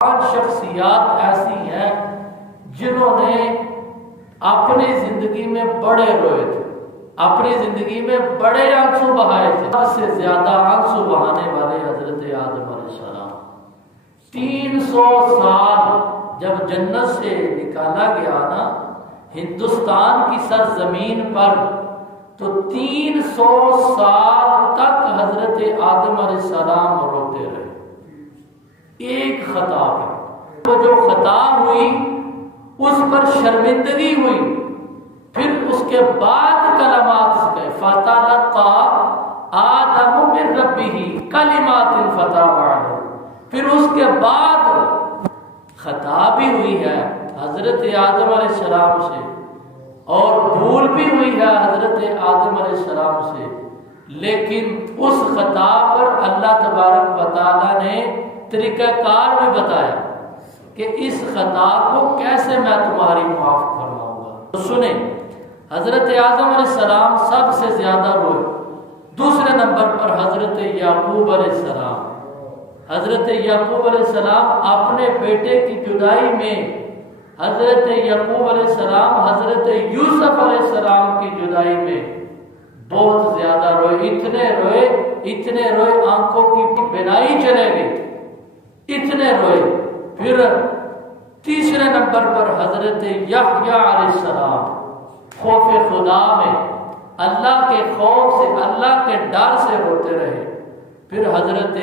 پانچ شخصیات ایسی ہیں جنہوں نے اپنی زندگی میں بڑے روئے تھے، اپنی زندگی میں بڑے آنسو بہائے تھے۔ سب سے زیادہ آنسو بہانے والے حضرت آدم علیہ السلام۔ 300 سال جب جنت سے نکالا گیا نا ہندوستان کی سرزمین پر، تو 300 سال تک حضرت آدم علیہ السلام روتے رہے ایک خطا پر۔ تو جو خطا ہوئی اس پر شرمندگی ہوئی، پھر اس کے بعد کلمات گئے، فَتَلَقَّى آدَمُ مِن رَبِّهِ کلمات فَتَابَ عَلَيْهِ۔ پھر اس کے بعد خطا بھی ہوئی ہے حضرت آدم علیہ السلام سے، اور بھول بھی ہوئی ہے حضرت آدم علیہ السلام سے، لیکن اس خطا پر اللہ تبارک و تعالیٰ نے طریقہ کار بھی بتایا کہ اس خطا کو کیسے میں تمہاری معاف فرماؤں گا۔ تو سنیں، حضرت آدم علیہ السلام سب سے زیادہ روئے۔ دوسرے نمبر پر حضرت یعقوب علیہ السلام۔ حضرت یعقوب علیہ السلام اپنے بیٹے کی جدائی میں، حضرت یعقوب علیہ السلام حضرت یوسف علیہ السلام کی جدائی میں بہت زیادہ روئے، اتنے روئے آنکھوں کی بینائی چلے گئی، اتنے روئے۔ پھر تیسرے نمبر پر حضرت یحییٰ علیہ السلام خوف خدا میں، اللہ کے خوف سے، اللہ کے ڈر سے روتے رہے۔ پھر حضرت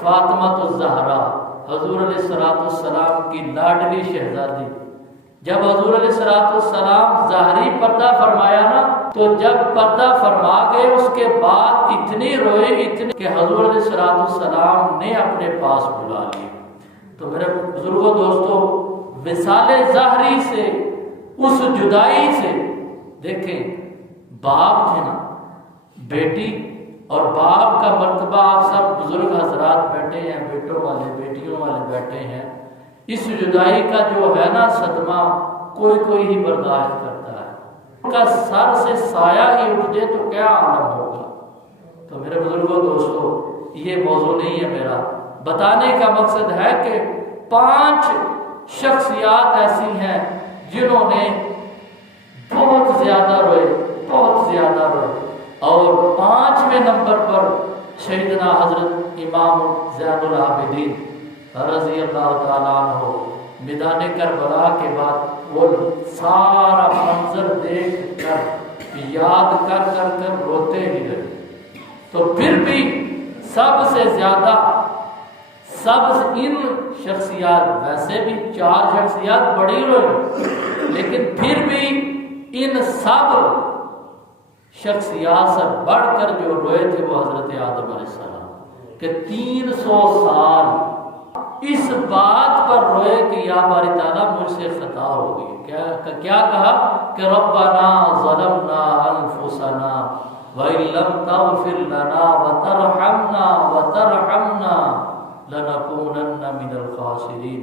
فاطمہ الزہرا، حضور علیہ السلام کی لاڈلی شہزادی، جب حضور علیہ السلام ظاہری پردہ فرمایا نا، تو جب پردہ فرما گئے اس کے بعد اتنی روئے، اتنی کہ حضور علیہ السلام نے اپنے پاس بلا لیا۔ تو میرے بزرگوں دوستوں، وصال ظاہری سے، اس جدائی سے، دیکھیں باپ تھے نا، بیٹی اور باپ کا مرتبہ آپ سب بزرگ حضرات بیٹھے ہیں، بیٹوں والے بیٹیوں والے بیٹھے ہیں، اس جدائی کا جو ہے نا صدمہ کوئی ہی برداشت کرتا ہے۔ ان کا سر سے سایہ ہی اٹھ جائے تو کیا عالم ہوگا۔ تو میرے بزرگوں دوستوں، یہ موضوع نہیں ہے میرا، بتانے کا مقصد ہے کہ 5 شخصیات ایسی ہیں جنہوں نے بہت زیادہ روئے، بہت زیادہ روئے۔ اور 5ویں نمبر پر سیدنا حضرت امام زین العابدین رضی اللہ تعالیٰ عنہ، میدان کربلا کے بعد وہ سارا منظر دیکھ کر یاد کر کر روتے ہی رہے۔ تو پھر بھی سب سے زیادہ ان شخصیات، ویسے بھی 4 شخصیات بڑی روئی، لیکن پھر بھی ان سب شخصیات سے بڑھ کر جو روئے تھے وہ حضرت آدم علیہ السلام، کہ 300 سال اس بات پر روئے کہ یا باری تعالیٰ مجھ سے خطا ہو گئی۔ کیا کہا کہ ربنا ظلمنا انفسنا وَإِن لَّمْ تَغْفِرْ لَنَا وَتَرْحَمْنَا لَنَكُونَنَّ مِنَ الْخَاسِرِينَ۔